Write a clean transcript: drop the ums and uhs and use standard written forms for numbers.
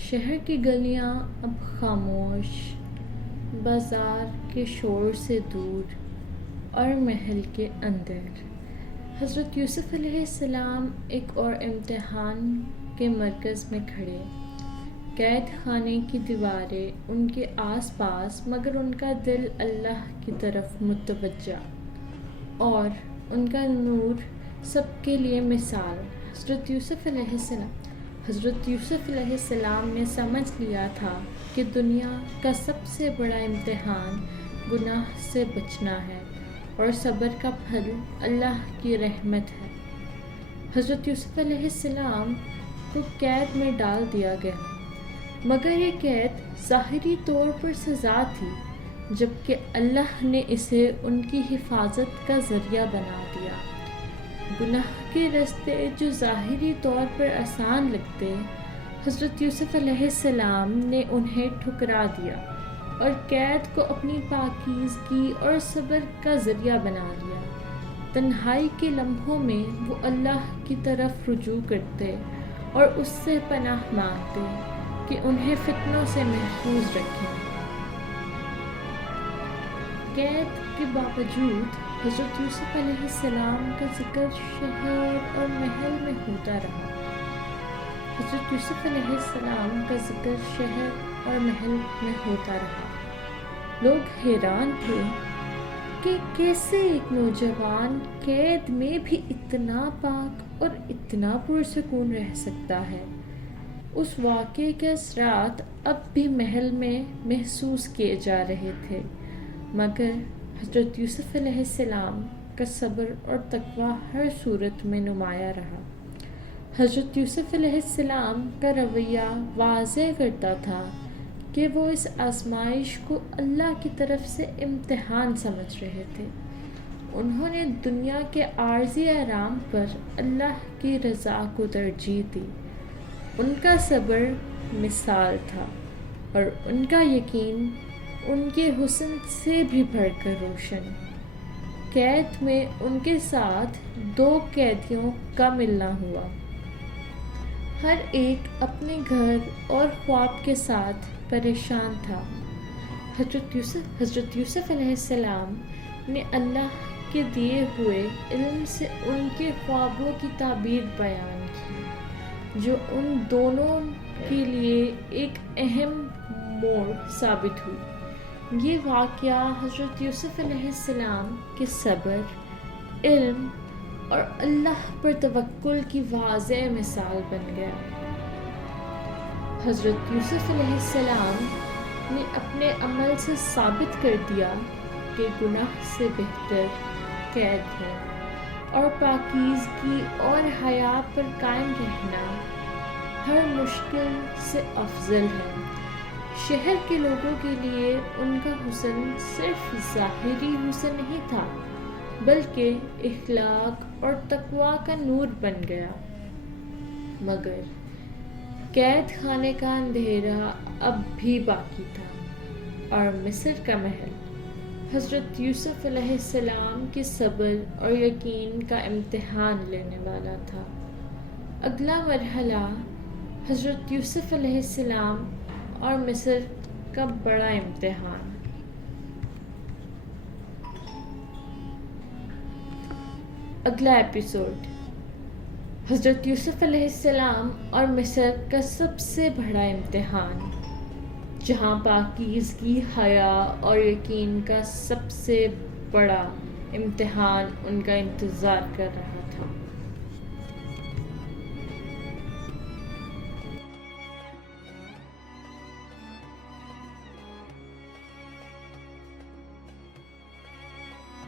شہر کی گلیاں اب خاموش، بازار کے شور سے دور اور محل کے اندر۔ حضرت یوسف علیہ السلام ایک اور امتحان کے مرکز میں کھڑے، قید خانے کی دیواریں ان کے آس پاس مگر ان کا دل اللہ کی طرف متوجہ، اور ان کا نور سب کے لیے مثال۔ حضرت یوسف علیہ السلام نے سمجھ لیا تھا کہ دنیا کا سب سے بڑا امتحان گناہ سے بچنا ہے، اور صبر کا پھل اللہ کی رحمت ہے۔ حضرت یوسف علیہ السلام کو قید میں ڈال دیا گیا، مگر یہ قید ظاہری طور پر سزا تھی، جبکہ اللہ نے اسے ان کی حفاظت کا ذریعہ بنا دیا۔ گناہ کے راستے جو ظاہری طور پر آسان لگتے، حضرت یوسف علیہ السلام نے انہیں ٹھکرا دیا اور قید کو اپنی پاکیزگی اور صبر کا ذریعہ بنا لیا۔ تنہائی کے لمحوں میں وہ اللہ کی طرف رجوع کرتے اور اس سے پناہ مانگتے کہ انہیں فتنوں سے محفوظ رکھیں۔ قید کے باوجود حضرت یوسف علیہ السلام کا ذکر شہر اور محل میں ہوتا رہا۔ حضرت یوسف علیہ السلام کا ذکر شہر اور محل میں ہوتا رہا۔ لوگ حیران تھے کہ کیسے ایک نوجوان قید میں بھی اتنا پاک اور اتنا پرسکون رہ سکتا ہے۔ اس واقعے کے اثرات اب بھی محل میں محسوس کیے جا رہے تھے، مگر حضرت یوسف علیہ السلام کا صبر اور تقویٰ ہر صورت میں نمایاں رہا۔ حضرت یوسف علیہ السلام کا رویہ واضح کرتا تھا کہ وہ اس آزمائش کو اللہ کی طرف سے امتحان سمجھ رہے تھے۔ انہوں نے دنیا کے عارضی آرام پر اللہ کی رضا کو ترجیح دی۔ ان کا صبر مثال تھا، اور ان کا یقین ان کے حسن سے بھی بڑھ کر روشن۔ قید میں ان کے ساتھ 2 قیدیوں کا ملنا ہوا، ہر ایک اپنے گھر اور خواب کے ساتھ پریشان تھا۔ حضرت یوسف علیہ السلام نے اللہ کے دیے ہوئے علم سے ان کے خوابوں کی تعبیر بیان کی، جو ان دونوں کے لیے ایک اہم موڑ ثابت ہوئی۔ یہ واقعہ حضرت یوسف علیہ السلام کے صبر، علم اور اللہ پر توکل کی واضح مثال بن گیا۔ حضرت یوسف علیہ السلام نے اپنے عمل سے ثابت کر دیا کہ گناہ سے بہتر قید ہے، اور پاکیزگی اور حیا پر قائم رہنا ہر مشکل سے افضل ہے۔ شہر کے لوگوں کے لیے ان کا حسن صرف ظاہری حسن نہیں تھا، بلکہ اخلاق اور تقویٰ کا نور بن گیا۔ مگر قید خانے کا اندھیرا اب بھی باقی تھا، اور مصر کا محل حضرت یوسف علیہ السلام کے صبر اور یقین کا امتحان لینے والا تھا۔ اگلا مرحلہ حضرت یوسف علیہ السلام اور مصر کا بڑا امتحان۔ اگلا ایپیسوڈ، حضرت یوسف علیہ السلام اور مصر کا سب سے بڑا امتحان، جہاں پاکیزگی، حیا اور یقین کا سب سے بڑا امتحان ان کا انتظار کر رہا تھا۔